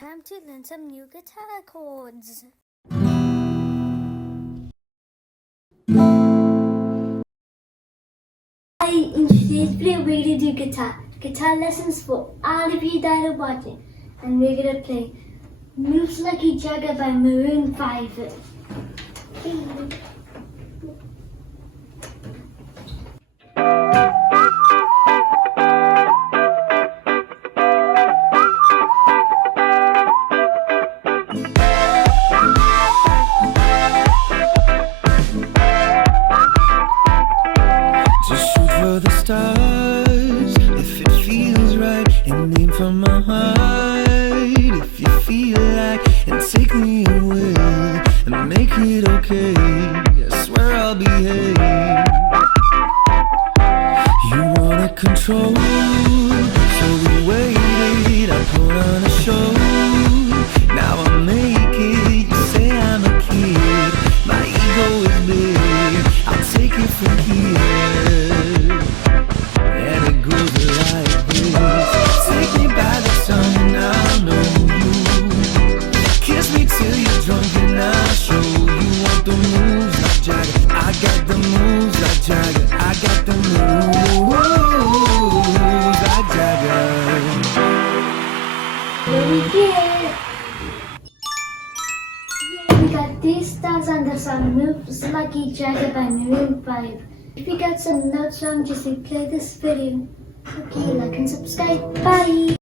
time to learn some new guitar chords. Hi, in today's video we're going to do guitar lessons for all of you that are watching, and we're going to play Moves Like a Jagger by Maroon 5. Just shoot for the stars if it feels right, and aim for my heart if you feel like, and take me away and make it okay. I swear I'll behave. You wanna control, so we waited. I put on a show. Now I make it. You say I'm a kid. My ego is big. I'll take it from here. And it goes like this. Take me by the tongue and I'll know you. Kiss me till you're drunk and I'll show you. Want the moves like Jagger. I got the moves like Jagger. I got the moves like Jagger. Here we go. We got these stars on the song Moves Like a Jagger by Maroon 5. If you got some notes wrong, just replay this video. Okay, like and subscribe. Bye!